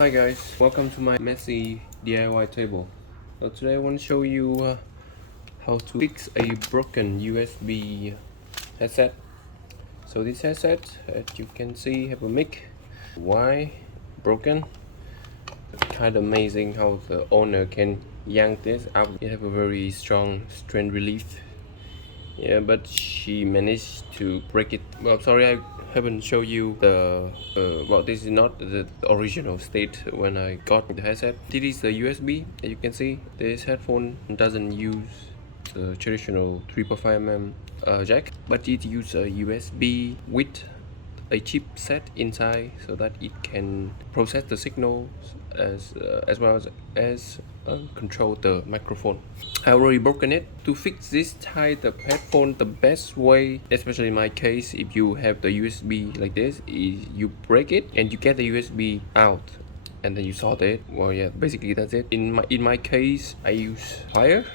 Hi guys, welcome to my messy DIY table. So today I want to show you how to fix a broken USB headset. So this headset, as you can see, have a mic. Why broken? Kind of amazing how the owner can yank this out. You have a very strong strain relief. Yeah, but she managed to break it. Well, sorry, I haven't show you the well, this is not the original state when I got the headset. This is the USB. As you can see, this headphone doesn't use the traditional 3.5 mm jack, but it uses a USB with a chipset inside so that it can process the signals as well as control the microphone. I already broken it. To fix this type of headphone, the best way, especially in my case, if you have the USB like this, is you break it and you get the USB out and then you solder it. Well, yeah, basically that's it. In my case, I use plier,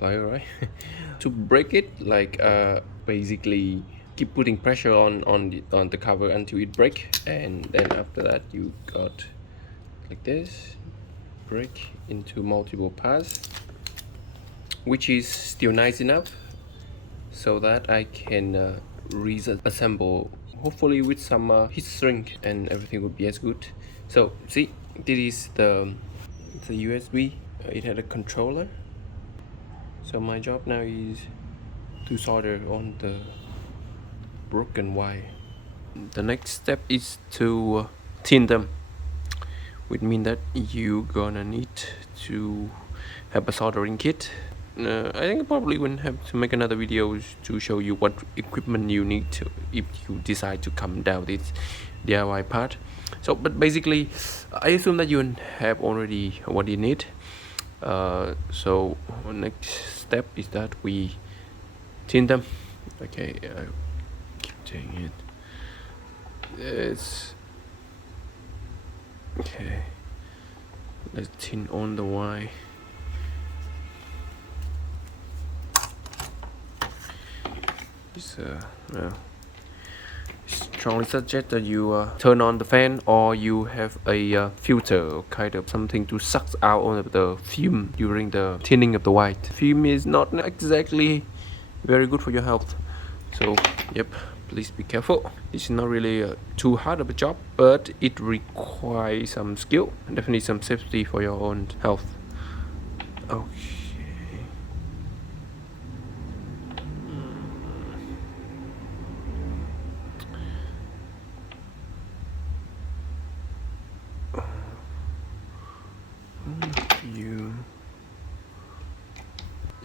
right? To break it, like basically keep putting pressure on the cover until it break, and then after that you got like this, break into multiple parts, which is still nice enough so that I can reassemble, hopefully with some heat shrink, and everything would be as good. So see, this is the USB. It had a controller, so my job now is to solder on the broken wire. The next step is to tin them, which means that you gonna need to have a soldering kit. I think probably will have to make another video to show you what equipment you need to if you decide to come down this DIY part. So, but basically, I assume that you have already what you need. So next step is that we tin them. Okay, I keep saying it. It's okay. Let's tin on the wire. It's strongly suggest that you turn on the fan, or you have a filter, kind of something to suck out all of the fume during the tinning of the white. Fume is not exactly very good for your health, so yep, please be careful. This is not really too hard of a job, but it requires some skill and definitely some safety for your own health. Okay.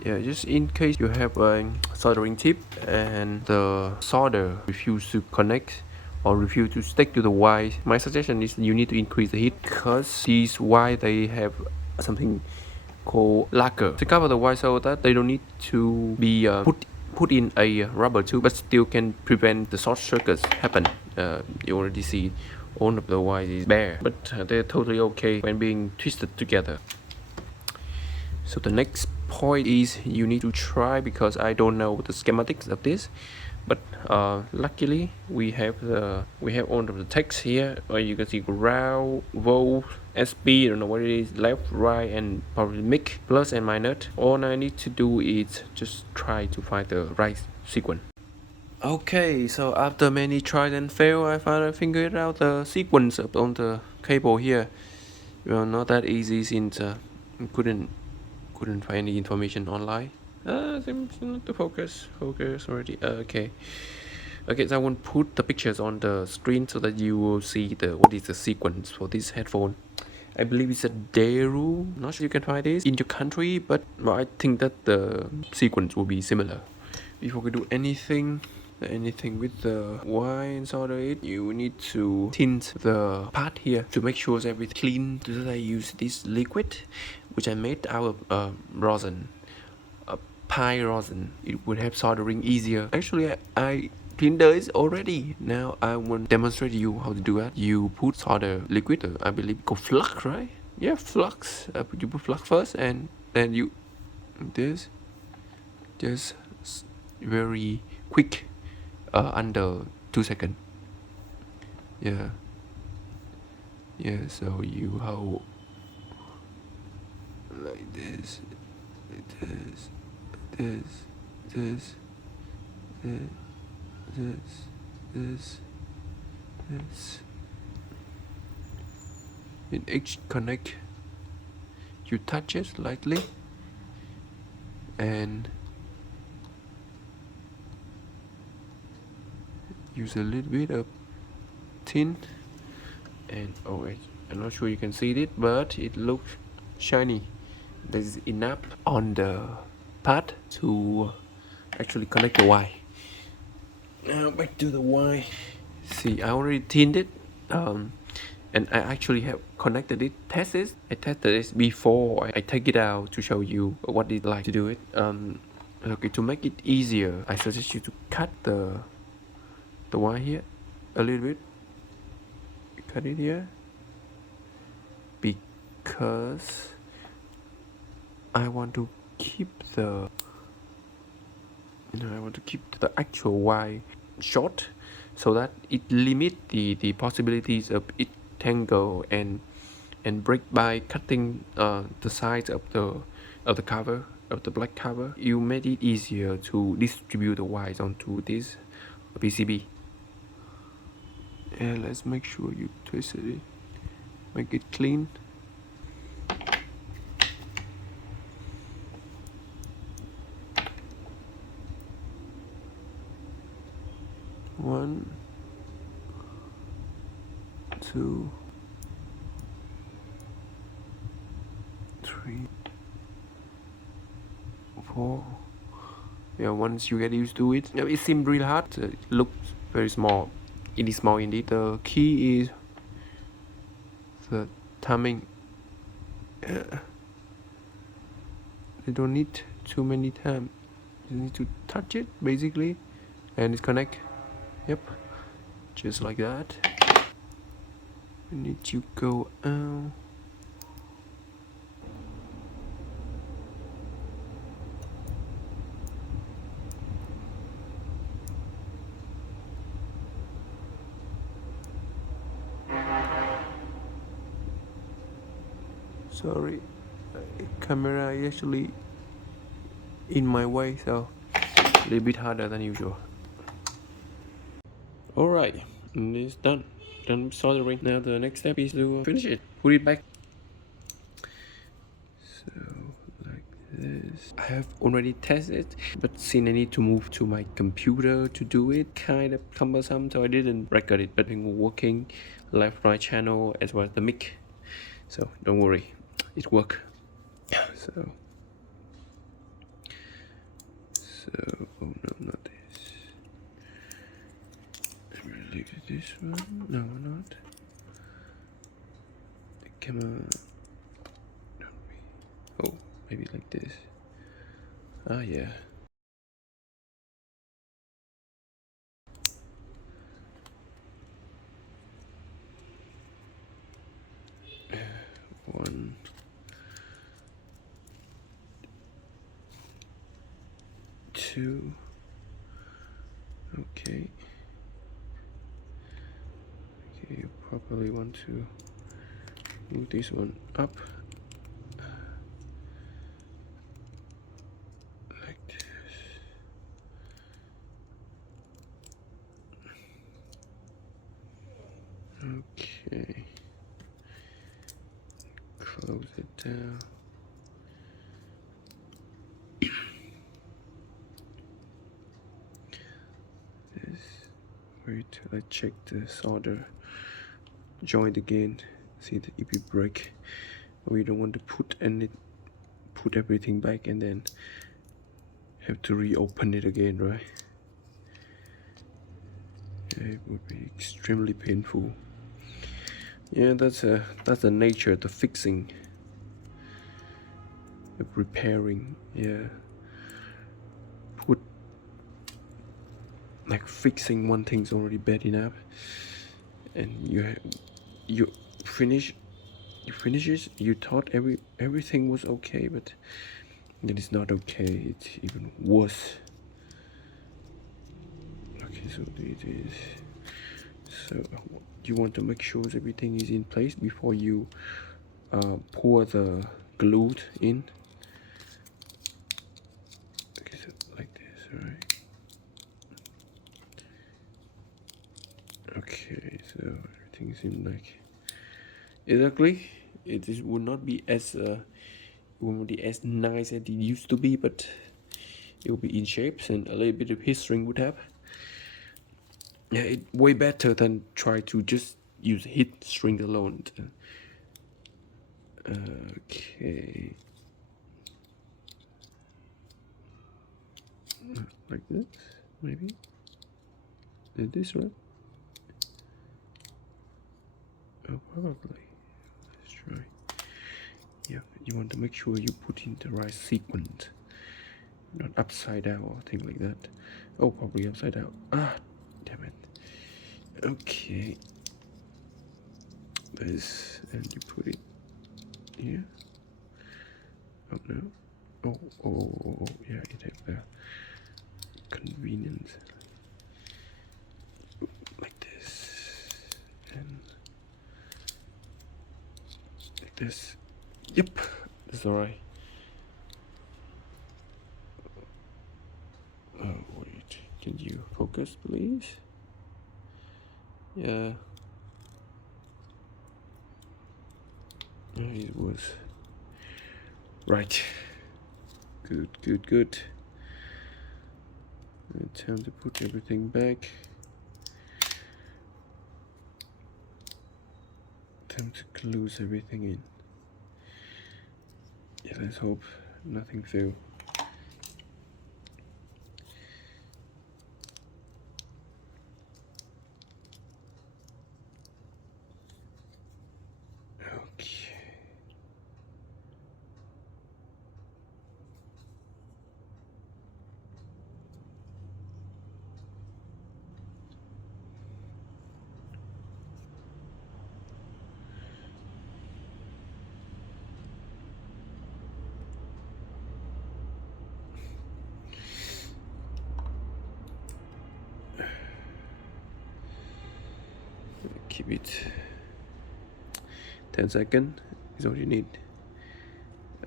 Yeah, just in case you have a soldering tip and the solder refuse to connect or refuse to stick to the wire, my suggestion is you need to increase the heat, because these wires, they have something called lacquer to cover the wire so that they don't need to be put in a rubber tube, but still can prevent the short circuits happen. You already see all of the wires is bare, but they're totally okay when being twisted together. So the next point is you need to try, because I don't know the schematics of this, but luckily we have all of the text here where you can see ground, volt, SP, I don't know what it is, left, right, and probably mic, plus and minus. All I need to do is just try to find the right sequence. Okay, so after many tries and fail, I finally figured out the sequence on the cable here. Well, not that easy, since couldn't find any information online. Seems not to focus already. Okay, so I want to put the pictures on the screen so that you will see what is the sequence for this headphone. I believe it's a Deru. Not sure you can find this in your country, but well, I think that the sequence will be similar. Before we do anything with the wire and solder it, you need to tint the part here to make sure everything clean. Today I use this liquid which I made out of rosin, pine rosin. It would have soldering easier. Actually, I cleaned this already. Now I want to demonstrate to you how to do that. You put solder liquid, I believe called flux, right? Yeah, flux. You put flux first, and then you this just very quick, under 2 seconds. Yeah, Yeah, so you hold like this, this, this, this, this, this, this. In each connect, you touch it lightly and use a little bit of tin and oh wait, I'm not sure you can see it, but it looks shiny. There's enough on the pad to actually connect the wire. Now back to the wire. See, I already tinned it, and I actually have connected it, tested. I tested it before I take it out to show you what it's like to do it. Okay, to make it easier, I suggest you to cut the wire here a little bit. Cut it here because I want to keep the actual wire short, so that it limits the possibilities of it tangle and break by cutting the sides of the cover of the black cover. You made it easier to distribute the wires onto this PCB. And let's make sure you twist it, make it clean. One, two, three, four. Yeah, once you get used to it, it seems really hard. It looks very small. It is small indeed. The key is the timing. You don't need too many times. You need to touch it basically, and it's connect. Yep, just like that. We need to go out. Sorry, camera is actually in my way, so a little bit harder than usual. Alright, it's done with soldering. Now the next step is to finish it, put it back. So like this. I have already tested, but since I need to move to my computer to do it, kind of cumbersome, so I didn't record it, but it's working, left right channel as well as the mic, so don't worry, it works. So oh no, not this. Related this one? No, not. Come on. Oh, maybe like this. Ah, yeah. One. Two. Okay. Okay, you probably want to move this one up. Like this. Okay. Close it down. Wait till I check the solder joint again, see that if it break. We don't want to put everything back and then have to reopen it again, right? Yeah, it would be extremely painful. Yeah, that's the nature of the fixing, of repairing. Yeah, like fixing one thing's already bad enough, and you finish it, you thought everything was okay, but it is not okay, it's even worse. Okay, so it is So you want to make sure everything is in place before you pour the glue in. Okay, so like this, right? Okay, so everything seems like exactly. Would not be as won't be as nice as it used to be, but it will be in shapes, and a little bit of heat shrink would have. Yeah, it way better than try to just use heat shrink alone. Okay, like this, maybe. Is this right? Oh, probably. Let's try. Yeah, you want to make sure you put in the right sequence, not upside down or thing like that. Oh, probably upside down. Ah, damn it. Okay, this, and you put it here. Oh no. Oh, yeah, it has the convenience. Like this, and like this. Yep, that's alright. Oh, wait, can you focus, please? Yeah. It was right. Good. Time to put everything back. Time to close everything in. Yeah, let's hope nothing fail. Okay. Keep it 10 seconds is all you need.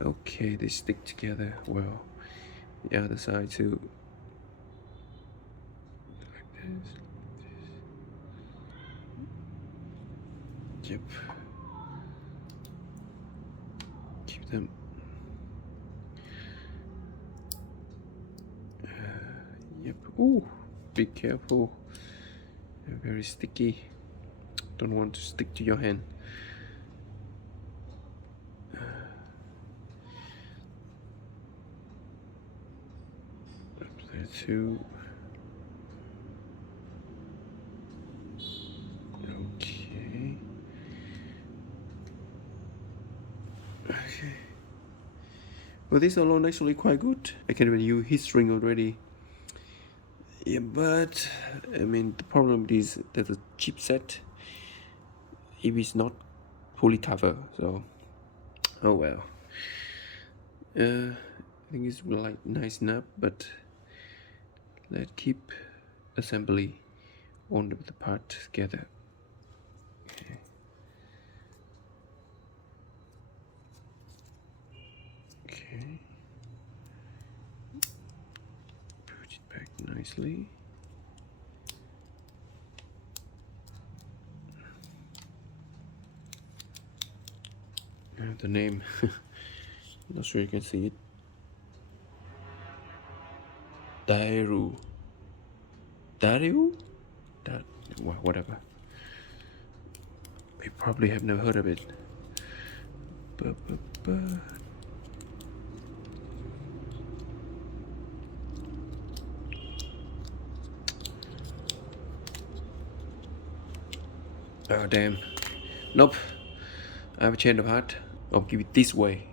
Okay, they stick together well. The other side too. Like this. Yep. Keep them. Yep. Ooh, be careful. They're very sticky. Don't want to stick to your hand. Up there too. Okay. Well, this alone actually quite good. I can even use heat shrink already. Yeah, but I mean the problem is that the chipset, if it's not fully covered, so oh well. I think it's like nice enough, but let's keep assembly on the part together. Okay. Okay. Put it back nicely. The name, not sure you can see it. Dairu. Dairu? That, whatever. We probably have never heard of it. Oh damn. Nope. I have a change of heart. I'll give it this way.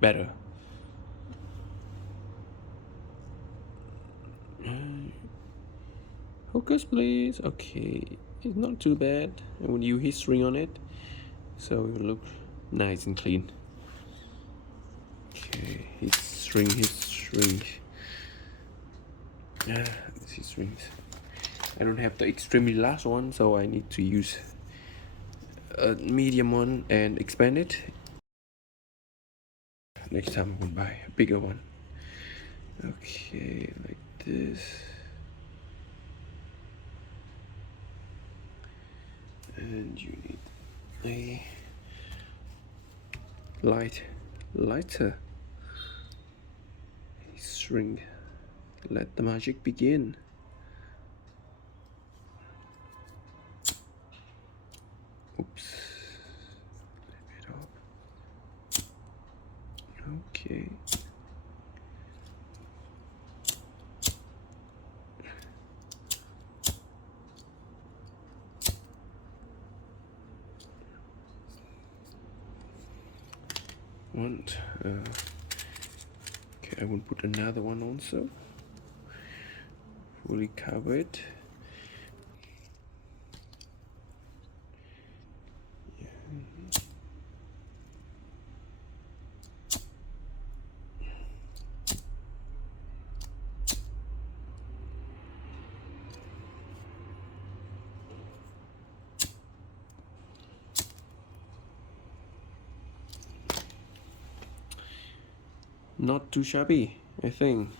Better. Focus please. Okay. It's not too bad. I will use heat shrink on it, so it will look nice and clean. Okay, heat shrink. Yeah, this heat shrink. I don't have the extremely large one, so I need to use a medium one and expand it. Next time I will buy a bigger one. Okay, like this. And you need a lighter. A string. Let the magic begin. Oops. Flip it up. Okay. Okay, I will put another one also. Fully covered. Not too shabby, I think.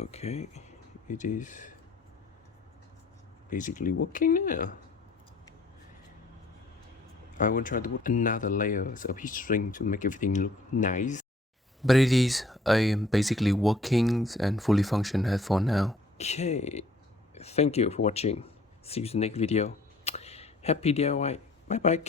Okay, it is basically working now. I will try to put another layers of heat string to make everything look nice. But it is a basically working and fully functional headphone now. Okay, thank you for watching. See you in the next video. Happy DIY. Bye bye.